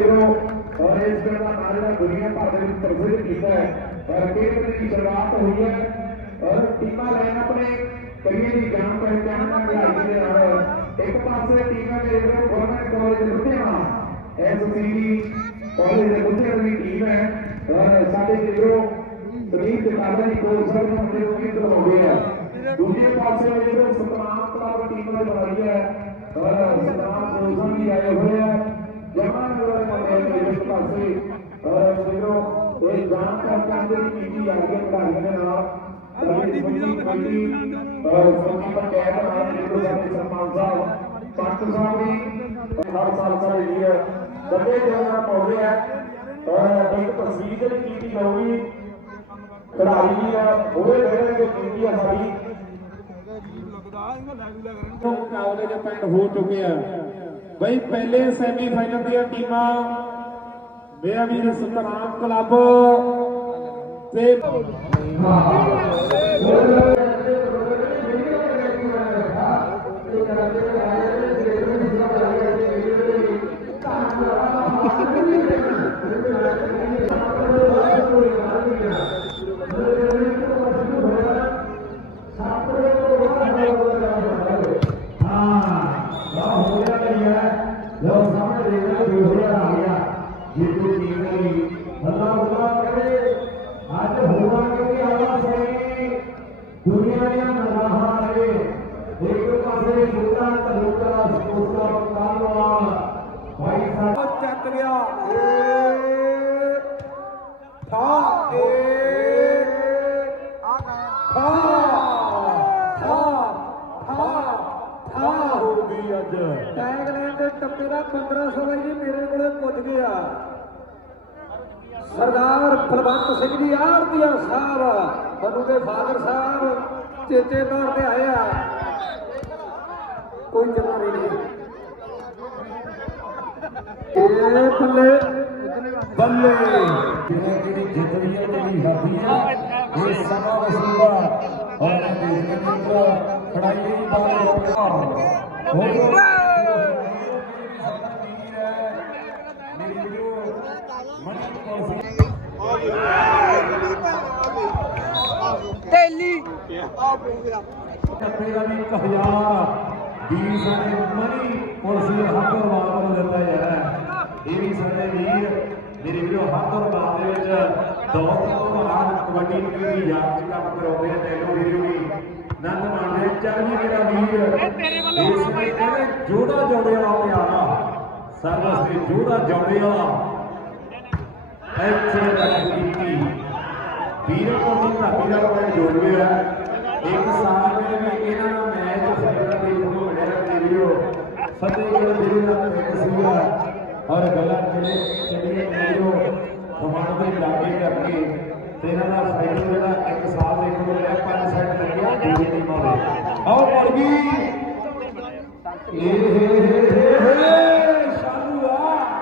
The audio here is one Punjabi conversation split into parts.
ਦੇਖੋ ਔਰ ਇਸ ਗੱਲ ਦਾ ਨਾਰਾ ਦੁਨੀਆ ਭਰ ਦੇ ਵਿੱਚ ਪ੍ਰਸਿੱਧ ਕੀਤਾ ਹੈ। ਔਰ ਕੇਵਲ ਦੀ ਸ਼ੁਰੂਆਤ ਹੋਈ ਹੈ। ਔਰ ਟੀਮਾਂ ਲੈਣ ਆਪਣੇ ਕਰੀਏ ਦੀ ਜਾਣ ਪਹਿਚਾਣ ਨਾਲ ਲੜਾਈ ਦੇ ਨਾਲ। ਇੱਕ ਪਾਸੇ ਟੀਮਾਂ ਦੇ ਦੇਖੋ government college Ludhiana SCD college ਦੇ ਲੁਧਿਆਣਾ ਦੀ ਟੀਮ ਹੈ। ਔਰ ਸਾਡੇ ਜਿਹੜੋ ਸੁਨੀਲ ਜਨਾਲਾ ਦੀ ਕੋਲ ਸਰ ਨੂੰ ਮੇਰੇ ਕੋਲ ਕਰਵਾਉਂਦੇ ਆ। ਦੂਜੇ ਪਾਸੇ ਜਿਹੜੇ ਸਤਨਾਮ ਕਲੱਬ ਟੀਮ ਨੇ ਬਣਾਈ ਹੈ, ਔਰ ਸਤਨਾਮ ਕੋਲਸਨ ਵੀ ਆਏ ਹੋਏ ਆ। ਜਮਾਂ ਜਿਹੜੇ ਮੁੰਡੇ ਨੇ ਇਸ ਪਾਸੇ ਔਰ ਜਿਹੜੋ ਇਹ ਜਾਣ ਪਹਿਚਾਣ ਦੀ ਕੀਤੀ ਜਾਂਦੀ ਹੈ ਖਿਡਾਰੀਆਂ ਦੇ ਨਾਲ ਸਾਡੀ ਸੁਣੀ ਕਮੇਟੀ ਔਰ ਸੁਣੀ ਪੰਚਾਇਤ ਨਾਲ ਜਿਹੜੇ ਸਾਡੇ ਸਰਪੰਚ ਸਾਹਿਬ। ਪੰਚ ਸਾਹਿਬ ਵੀ ਹਰ ਸਾਲ ਸਾਡੇ ਲਈ ਵੱਡੇ ਜਿਹੜਾ ਪਾਉਂਦੇ ਆ। ਔਰ ਇੱਕ ਤਸਵੀਰ ਜਿਹੜੀ ਕੀਤੀ ਜਾਊਗੀ। ਖਿਡਾਰੀ ਵੀ ਆ ਉਹਦੇ ਮੇਰਾ ਵੀਰ ਸਤਨਾਮ ਕਲੱਬ ਤੇ ਦੁਨੀਆ ਦੀਆਂ ਨਗਾਹਾਂ ਨੇ ਇੱਕ ਪਾਸੇ ਸੁਲਤਾਨ ਤਲੂਕਰਾ ਸਪੋਸਾ ਪਕਾਲਵਾਨ ਭਾਈ ਸਾਹਿਬ ਚੱਕ ਗਿਆ ਏ ਠਾ ਏ ਠਾ ਠਾ ਠਾ ਠਾ ਹੋ ਗਈ ਅੱਜ ਟੈਗਲਾਈਨ ਦੇ ਟੱਪੇ ਦਾ 1500 ਬਾਈ ਜੀ ਮੇਰੇ ਕੋਲੇ ਪੁੱਜ ਗਿਆ। ਸਰਦਾਰ ਬਲਵੰਤ ਸਿੰਘ ਜੀ ਆਰਤੀਆ ਸਾਹਿਬ ਮਨੂ ਦੇ ਫਾਦਰ ਸਾਹਿਬ, ਚੇਤੇ ਤੌਰ ਤੇ ਆਏ ਆ। ਕੋਈ ਜਮਾਰੀ ਨਹੀਂ। ਇਹ ਬੱਲੇ ਬੱਲੇ। ਜਿਹੜੇ ਜਿਹੜੀ ਜਿੱਤ ਹੈ, ਜਿਹੜੀ ਹਾਦੀ ਹੈ, ਇਹ ਸਮਾਂ ਵਸੂਗਾ ਔਰ ਇਹ ਜਿੰਦਗੀ ਖੜਾਈ ਨਹੀਂ ਬਾਹਰ ਹੋ ਤੇਲੀ। ਦਾ ਵੀ 1000 ਵੀਰ ਸਾਡੇ ਮਨੀ ਪੁਲਸੀ ਹੱਥ ਰਵਾਬ ਨੂੰ ਰਿਹਾ ਹੈ। ਇਹ ਵੀ ਸਾਡੇ ਵੀਰ ਮੇਰੇ ਵੀਰੋ ਹੱਥ ਰਵਾਬ ਦੇ ਵਿੱਚ ਦੌੜ ਤੋਂ ਬਾਅਦ ਕਬੱਡੀ ਨੂੰ ਵੀ ਯਾਦ ਚ ਕੰਮ ਕਰਾਉਂਦੇ ਆ ਤੈਨੂੰ ਵੀਰੋ ਵੀ ਨੰਦ ਮਾਣਦੇ ਚੱਲ ਜੀ ਮੇਰਾ ਵੀਰ ਤੇਰੇ ਵੱਲੋਂ ਲਈ ਕਹਿੰਦੇ ਜੋੜਾ ਜੋੜੇ ਵਾਲਾ ਪਿਆਰਾ ਸਰਵਸ ਤੇ ਜੋੜਾ ਜੋੜੇ ਵਾਲਾ ਇੱਥੇ ਤੱਕ ਕੀਤੀ ਵੀਰ ਕੋਲ ਧਾਤੀ ਦਾ ਕੋਈ ਇੱਕ ਸਾਲ ਦੇ ਵਿੱਚ ਇਹਨਾਂ ਦਾ ਮੈਚ ਸਾਡਾ ਦੇਖਣ ਨੂੰ ਮਿਲਿਆ ਵੀਡੀਓ ਫਤਿਹਗੜ੍ਹ ਵੀਰ ਦਾ ਪਿੰਡ ਸੀਗਾ। ਔਰ ਗੱਲਾਂ ਜਿਹੜੇ ਚੜੀਆਂ ਵੀਡੀਓ ਕਮਾਂਡ ਦੇ ਲਾਗੇ ਕਰਕੇ ਤੇ ਇਹਨਾਂ ਦਾ ਫਾਈਨਲ ਜਿਹੜਾ ਇੱਕ ਸਾਲ ਦੇਖਣ ਨੂੰ ਮਿਲਿਆ, ਪੰਜ ਸੈੱਟ ਲੱਗਿਆ, ਦੂਜੀ ਟੀਮਾਂ ਦੇ। ਆਓ ਮਰ ਗਈ। ਹੇ ਹੇ ਹੇ ਹੇ ਸ਼ਾਲੂ ਆ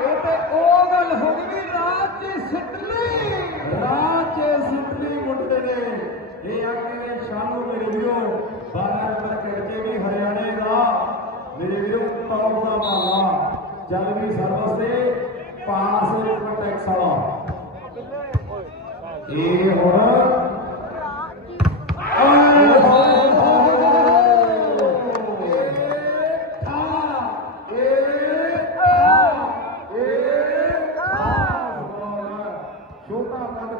ਇਹ ਤੇ ਉਹ ਗੱਲ ਹੋ ਗਈ ਵੀ ਰਾਜ ਦੀ ਸਿੱਟਲੀ ਰਾਜੇ ਸਿੱਧੀ ਮੁੰਡੇ ਨੇ ਇਹ ਆਖੇ ਸ਼ਾਨੂ ਮੇਰੇ ਵੀਰੋ 12 ਨੰਬਰ ਖੇਡਦੇ ਵੀ ਹਰਿਆਣੇ ਦਾ ਮੇਰੇ ਵੀਰੋ ਟੌਪ ਦਾ ਮਾਲਾ ਚੱਲ ਵੀ ਸਰਵਿਸ ਤੇ ਪਾਸ ਰੁਪਏ ਟੈਕਸ ਵਾਲਾ ਇਹ ਹੁਣ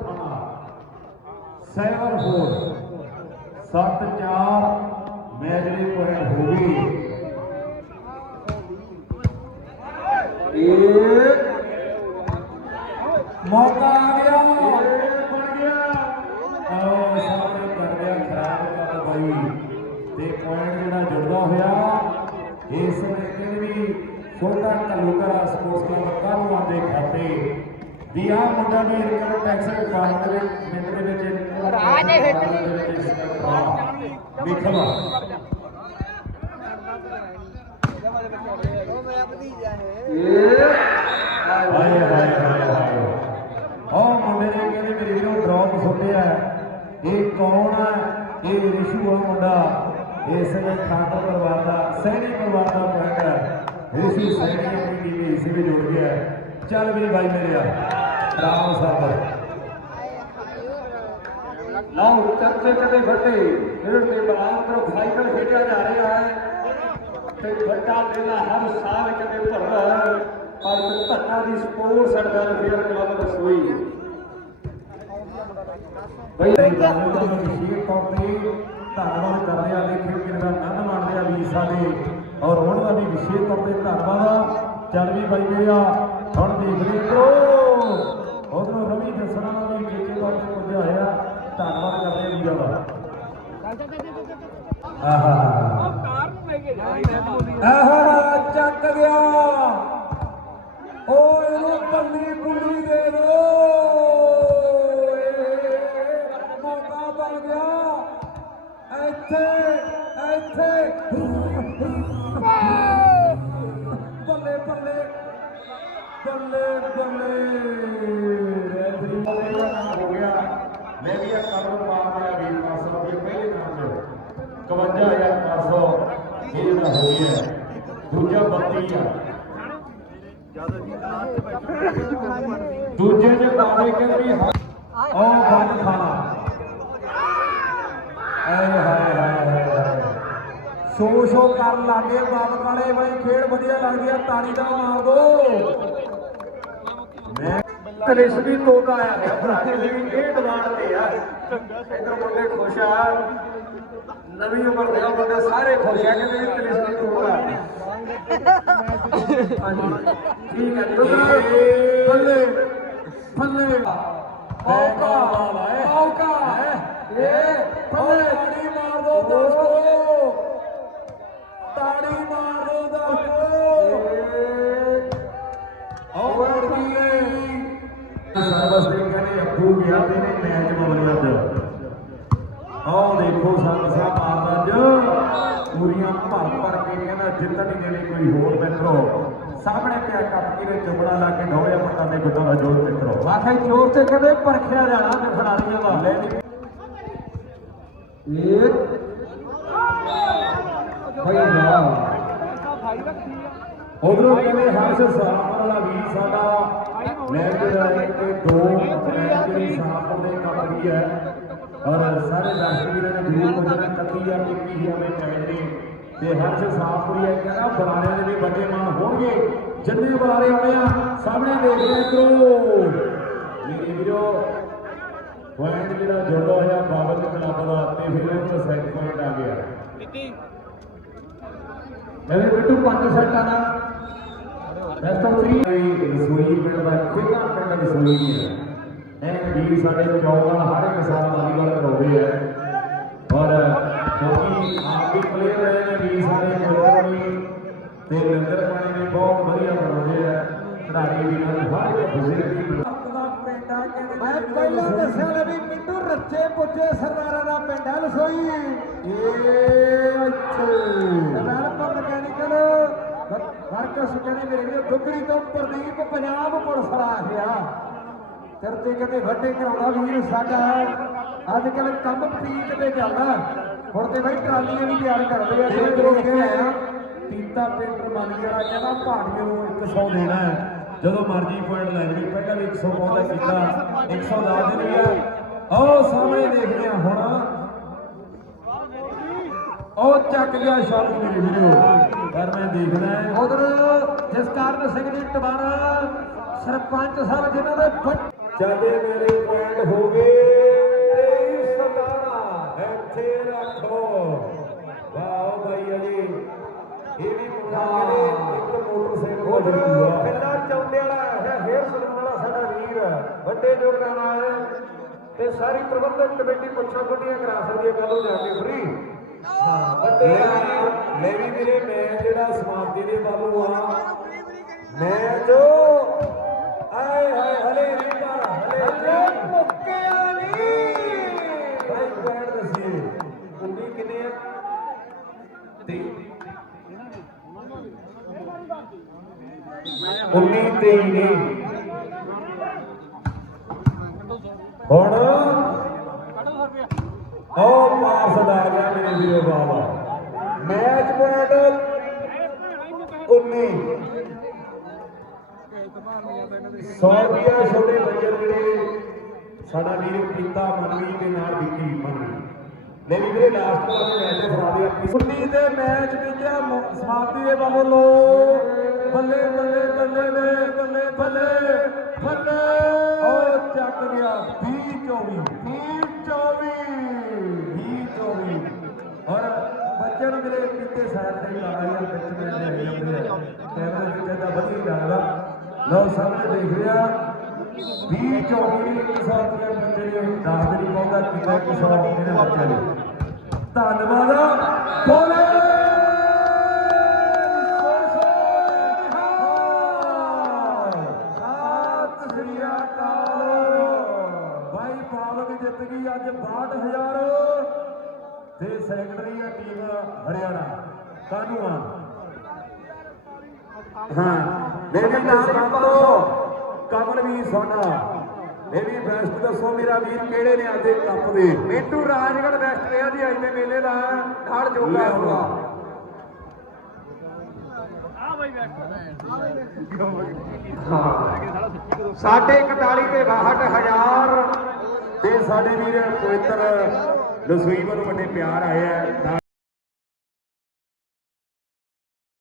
ਖਾਣਾ 7-4 7-4 ਮੈਚ ਦੀ ਪੁਆਇੰਟ ਹੋ ਗਈ ਇਹ ਮੌਕਾ ਆ ਗਿਆ। ਗਿਆ। ਆਹ ਸਾਹਮਣੇ ਕਰ ਗਿਆ ਖਰਾਬ ਕਰ ਬਾਈ। ਤੇ ਪੁਆਇੰਟ ਜਿਹੜਾ ਜੁੜਦਾ ਹੋਇਆ ਇਸ ਵੇਲੇ ਵੀ ਛੋਟਾ ਕਲੂਕਰਾ ਸਪੋਰਟਸ ਕਲੱਬ ਕਾਨੂੰਨ ਦੇ ਖਾਤੇ। ਵੀ ਆ ਮੁੰਡਾ ਵੀ ਇਨਕਮ ਟੈਕਸ ਰਿਫਾਈਨ ਦੇ ਵਿੱਚ ਮਿੰਟ ਦੇ ਵਿੱਚ ਰਾਜ ਇਹ ਹਿੱਟ ਵੇਖੋ ਇਹ ਹਾਏ ਹਾਏ ਹਾਏ ਹਾਏ ਉਹ ਮੁੰਡੇ ਨੇ ਕਹਿੰਦੇ ਮੇਰੇ ਵੀਰੋ ਡ੍ਰੌਪ ਸੁੱਟਿਆ ਇਹ ਕੌਣ ਹੈ ਇਹ ਰਿਸ਼ੂ ਆ ਮੁੰਡਾ। ਇਸ ਨੇ ਠਾਕਰ ਪਰਿਵਾਰ ਦਾ ਸੈਣੀ ਪਰਿਵਾਰ ਦਾ ਪੁੱਤ ਹੈ ਰਿਸ਼ੂ ਸੈਣੀ ਆਪਣੀ ਟੀਮ ਇਸ ਵੀ ਜੁੜ ਗਿਆ। ਚੱਲ ਵੀ ਬਾਈ ਮੇਰਿਆ ਰਾਮ ਸਾਹਿਬ ਲਓ ਚਰਚੇ ਕਦੇ ਵੱਡੇ ਖੇਡ ਦੇ ਬਰਾਬਰ ਫਾਈਨਲ ਖੇਡਿਆ ਜਾ ਰਿਹਾ ਹੈ। ਤੇ ਵੱਡਾ ਮੇਲਾ ਹਰ ਸਾਲ ਕਦੇ ਭਰਦਾ ਹੈ। ਪਰ ਧੰਨਾ ਦੀ ਸਪੋਰਟਸ ਐਂਡ ਵੈਲਫੇਅਰ ਕਲੱਬ ਰਸੋਈ। ਬਈ ਵਿਸ਼ੇਸ਼ ਤੌਰ ਤੇ ਧੰਨਵਾਦ ਕਰਦੇ ਆ। ਦੇਖੇ ਕਿ ਦਾ ਮਾਣਦੇ ਆ ਵੀਰ ਸਾਡੇ ਔਰ ਉਹਨਾਂ ਦਾ ਵੀ ਵਿਸ਼ੇਸ਼ ਤੌਰ ਤੇ ਧੰਨਵਾਦ ਚੱਲ ਵੀ ਬਾਈ ਮੇਰਿਆ ਹੁਣ ਦੇਖ ਲਈ ਉਧਰੋਂ ਰਵੀ ਦੱਸਣਾ ਵੀ ਵਿਸ਼ੇਸ਼ ਤੌਰ ਤੇ ਪੁੱਜਿਆ ਹੋਇਆ ਧੰਨਵਾਦ ਕਰਦੇ ਆ ਵੀਰਾਂ ਦਾ। ਆਹਾ। ਆਹਾ, ਚੱਕ ਗਿਆ। ਓ, ਇਹਨੂੰ ਪੱਲੀ ਪੁੱਲੀ ਰੈਫਰੀ ਦਾ ਨਾਮ ਹੋ ਗਿਆ ਮੈਂ ਵੀ ਇਹ ਕਬਰ ਮਾਰ ਲਿਆ ਵੀਰ ਪਾਸੋਂ ਵੀ ਪਹਿਲੇ ਨਾਮ 51500 ਇਹ ਜਿਹੜਾ ਹੋ ਗਿਆ ਦੂਜਾ 32 ਆ ਦੂਜੇ ਦੇ ਪਾਵੇ ਕਹਿੰਦੇ ਵੀ ਉਹ ਬੰਦ ਖਾਣਾ ਆਏ ਹਾਏ ਹਾਏ ਸ਼ੋ ਸ਼ੋ ਕਰਨ ਲੱਗੇ ਬਾਬ ਕਾਲੇ ਬਾਈ ਖੇਡ ਵਧੀਆ ਲੱਗਦੀ ਆ, ਤਾੜੀ ਦਾ ਮਾਰ ਦੋ। ਮੈਂ ਕਲਿਸ਼ਮੀ ਤੋਤਾ ਆਇਆ ਹੈ ਭਰਾਤੇ ਲਈ ਇਹ ਡਿਮਾਂਡ ਤੇ ਆ। ਇਧਰ ਮੁੰਡੇ ਖੁਸ਼ ਆ। ਨਵੀਂ ਉਮਰ ਦੇ ਬੰਦੇ ਸਾਰੇ ਖੁਸ਼ ਆ ਕਿ ਵੀ ਕਲਿਸ਼ਮੀ ਤੋਤਾ ਹਾਂਜੀ। ਠੀਕ ਹੈ ਜੀ। ਬੱਲੇ ਬੱਲੇ ਔਕਾ। ਔਕਾ। ਇਹ ਬੱਲੇ ਤਾੜੀ ਮਾਰ ਦੋ ਦੋਸਤੋ। ਤਾੜੀ ਮਾਰ ਦੋ ਦੋਸਤੋ ਔਰ ਕੀ ਸਰਵਸ ਦੇ ਕਹਿੰਦੇ ਅੱਬੂ ਗਿਆ ਤੇ ਨੇ ਮੈਚ ਬਦਲਿਆ ਅੱਜ ਆਹ ਦੇਖੋ ਸੰਗ ਸਾਹਿਬ ਮਾਰਦਾ ਅੱਜ ਪੂਰੀਆਂ ਭਰ ਭਰ ਕੇ ਕਹਿੰਦਾ ਜਿੱਤਣ ਨਹੀਂ ਦੇਣੀ ਕੋਈ ਹੋਰ ਮਿੱਤਰੋ। ਸਾਹਮਣੇ ਪਿਆ ਕੱਪ ਦੇ ਚੁੰਬੜਾ ਲਾ ਕੇ ਢੋਲਿਆ ਪੱਤਾ ਦੇ ਗੁੱਟਾਂ ਦਾ ਜੋਰ ਮਿੱਤਰੋ। ਆਖੇ ਚੋਰ ਤੇ ਕਦੇ ਪਰਖਿਆ ਜਾਣਾ ਤੇ ਖਿਡਾਰੀਆਂ ਦਾ ਲੈ ਵੀ ਇਹ ਭਾਈ ਜਾ ਉਧਰੋਂ ਕਹਿੰਦੇ ਹਰਸ਼ ਸਾਫਰ ਵਾਲਾ ਵੀਰ ਸਾਡਾ ਮੈਚ ਜਿਹੜਾ ਇੱਕ ਤੇ ਦੋ ਮੈਚ ਦੇ ਕੰਮ ਦੀ ਹੈ ਔਰ ਸਾਰੇ ਦਰਸ਼ਕ ਵੀਰਾਂ ਨੇ ਜ਼ਰੂਰ ਪੁੱਛਣਾ ਕੱਤੀ ਆ ਕਿੰਨੀ ਹੀ ਆਵੇ ਮੈਚ ਨੇ ਤੇ ਹਰਸ਼ ਸਾਫਪੁਰੀ ਹੈ ਕਹਿੰਦਾ ਬੁਲਾਰਿਆਂ ਦੇ ਵੀ ਵੱਡੇ ਮਾਨ ਹੋਣਗੇ ਜਿੰਨੇ ਬੁਲਾਰੇ ਆਉਣੇ ਆ ਸਾਹਮਣੇ ਦੇਖ ਲਿਆ ਇਧਰੋਂ ਮੇਰੇ ਵੀਰੋ ਪੁਆਇੰਟ ਜਿਹੜਾ ਜੁੜਦਾ ਹੋਇਆ ਬਾਬਲ ਕਲੱਬ ਦਾ ਤੇ ਫਿਰ ਉਹਦਾ ਸੈਟ ਪੁਆਇੰਟ ਆ ਗਿਆ ਮੇਰੇ ਬਿੱਟੂ ਪੰਜ ਸੈਟਾਂ ਦਾ ਬੈਸਟ ਆਫ 3 ਰਸੋਈ ਪਿੰਡ ਦਾ ਖੇਗਾ ਪਿੰਡ ਰਸੋਈ ਹੈ ਇਹ ਵੀਰ ਸਾਡੇ ਚੌਕਾਂ ਹਰ ਇੱਕ ਸਾਲ ਵਾਲੀਬਾਲ ਕਰਾਉਂਦੇ ਆ ਔਰ ਕਿਉਂਕਿ ਆਪ ਵੀ ਪਲੇਅਰ ਰਹੇ ਨੇ ਵੀਰ ਸਾਡੇ ਕੋਲੋਂ ਤੇ ਲੰਦਰ ਪਾਣੀ ਨੇ ਬਹੁਤ ਵਧੀਆ ਕਰਾਉਂਦੇ ਆ ਖਿਡਾਰੀ ਵੀਰਾਂ ਨੂੰ ਹਰ ਇੱਕ ਫੈਸਿਲਿਟੀ ਮੈਂ ਪਹਿਲਾਂ ਦੱਸਿਆ ਲੈ ਵੀ ਮਿੰਟੂ ਰੱਚੇ ਪੁੱਜੇ ਸਰਦਾਰਾਂ ਦਾ ਪਿੰਡ ਹੈ ਲਸੋਈ ਇਹ ਇੱਥੇ ਡਿਵੈਲਪਰ ਮਕੈਨੀਕਲ ਵਰਕਸ ਕਹਿੰਦੇ ਮੇਰੇ ਵੀਰ ਦੁਗਰੀ ਤੋਂ ਪ੍ਰਦੀਪ ਪੰਜਾਬ ਪੁਲਿਸ ਵਾਲਾ ਆ ਗਿਆ। ਚਰਚੇ ਕਦੇ ਵੱਡੇ ਕਰਾਉਂਦਾ ਵੀਰ ਸਾਡਾ ਅੱਜ ਕੱਲ ਕੰਮ ਪੀਕ ਤੇ ਚੱਲਦਾ ਹੁਣ ਤੇ ਬਈ ਟਰਾਲੀਆਂ ਵੀ ਤਿਆਰ ਕਰਦੇ ਆ ਤੇ ਇਧਰੋਂ ਕਹਿੰਦਾ ਪੀਤਾ ਪੇਂਟਰ ਮੰਨ ਜਿਹੜਾ ਕਹਿੰਦਾ ਪਹਾੜੀਆਂ ਨੂੰ 100 ਦੇਣਾ ਹੈ। ਜਦੋਂ ਮਰਜ਼ੀ ਪੁਆਇੰਟ ਲੈ ਲਈ ਪਹਿਲਾਂ ਵੀ 100 ਪਾਉਂਦਾ ਕੀਤਾ। 110 ਦਿਨ ਗਿਆ ਆਓ ਸਾਹਮਣੇ ਦੇਖਦੇ ਆ ਹੁਣ। ਉਹ ਚੱਕ ਗਿਆ ਸ਼ਾਟ ਮੇਰੇ ਵੀਰੋ। ਹੈ ਉਧਰ ਜਸਕਰਨ ਸਿੰਘ ਜੀ ਟਵਾਣਾ ਸਰਪੰਚ ਸਾਹਿਬ ਜਿਨ੍ਹਾਂ ਦੇ ਚਾਹੇ ਮੇਰੇ ਪੁਆਇੰਟ ਹੋ ਗਏ 17 ਇੱਥੇ ਰੱਖੋ। ਵਾਓ ਭਾਈ ਅਜੀ ਇਹ ਵੀ ਮੁਕਾਬਲੇ ਇੱਕ ਮੋਟਰਸਾਈਕਲ ਉਧਰ ਦਾ ਜੂਆ। ਫਿੱਲਾ ਚੌਂਦੇ ਵਾਲਾ ਹੈ ਹੇਰ ਸਲੂਨ ਵਾਲਾ ਸਾਡਾ ਵੀਰ। ਵੱਡੇ ਯੋਗਦਾਨ ਵਾਲਾ ਹੈ ਤੇ ਸਾਰੀ ਪ੍ਰਬੰਧਕ ਕਮੇਟੀ ਪੁੱਛਾਂ ਗੁੱਡੀਆਂ ਕਰਾ ਸਕਦੀ ਹੈ ਕੱਲ ਜਾ ਕੇ ਫ੍ਰੀ ਹਾਂ ਮੈਂ ਵੀ ਮੇਰੇ ਮੈਚ ਜਿਹੜਾ ਸਮਾਪਤੀ ਦੇ ਵੱਲੋਂ ਆ। ਮੈਚ ਆਏ ਹਾਏ ਹਲੇ ਪਰ ਹਲੇ ਮੁੱਕਿਆ ਨਹੀਂ। ਭਾਈ ਪੁਆਇੰਟ ਦੱਸੀਏ 19 ਕਿੰਨੇ ਆ? 23 19 23 ਨੇ ਹੁਣ ਉਹ ਪਾਸ ਦਾ ਗਿਆ ਮੇਰੇ ਬਾਬਾ। ਮੈਚ ਪੁਆਇੰਟ 19 100 ਰੁਪਿਆ ਛੋਟੇ ਬੱਚੇ ਜਿਹੜੇ ਸਾਡਾ ਵੀਰ ਕੀਤਾ ਮਨਵੀ ਦੇ ਨਾਲ ਵਿੱਕੀ ਮਨਵੀ ਲੈ ਵੀ ਵੀਰੇ ਲਾਸਟ ਵਾਲਾ ਮੈਚ ਦੇ ਫਰਾ ਦੇ ਆਪਣੀ ਦੇ ਮੈਚ ਵਿੱਚ ਸਮਾਪਤੀ ਦੇ ਵੱਲੋਂ ਬੱਲੇ ਬੱਲੇ ਬੱਲੇ ਬੱਲੇ ਬੱਲੇ ਬੱਲੇ। ਉਹ ਚੱਕ ਗਿਆ 20 24 20 24 20 24 ਔਰ ਬੱਚੇ ਨੂੰ ਮੇਰੇ ਸਾਈਡ ਤੇ ਲਾ ਵਿੱਚ ਮੈਂ ਲੈ ਜਾਂਦੇ ਆ ਕੈਮਰੇ ਵਿੱਚ ਇਹਦਾ ਵਧੀਆ ਲੱਗਦਾ। ਲਓ, ਸਾਹਮਣੇ ਦੇਖ ਰਿਹਾ 20 24 ਇੱਕ ਸਾਥੀਆਂ ਬੱਚੇ ਨੇ ਦੱਸ ਨਹੀਂ ਪਾਉਂਦਾ ਕਿੰਨਾ ਕੁ ਸੌ ਇਹਨੇ ਬੱਚਿਆਂ ਨੇ। ਧੰਨਵਾਦ। ਬੋਲੇ! ਜਿੱਤ ਗਈ ਅੱਜ 62000 ਤੇ ਸੈਕਟਰੀ ਆ ਟੀਮ ਹਰਿਆਣਾ। ਹਾਂ ਕਮਲਵੀਰ ਸੋਨਾ। ਮੇਰੀ ਬੈਸਟ ਦੱਸੋ ਮੇਰਾ ਵੀਰ ਕਿਹੜੇ ਨੇ ਅੱਜ ਦੇ ਕੱਪ ਦੇ? ਮਿੰਟੂ ਰਾਜਗੜ ਵੈਸਟ ਰਿਹਾ ਜੀ ਅੱਜ ਦੇ ਮੇਲੇ ਦਾ ਨਾਲ ਜੋਗਾ ਹੋਊਗਾ। ਸਾਡੇ 41 ਤੇ 62000 ਤੇ ਸਾਡੇ ਵੀਰ ਪਵਿੱਤਰ ਲਸੂਈ ਵੱਲੋਂ ਵੱਡੇ ਪਿਆਰ ਆਏ ਆ।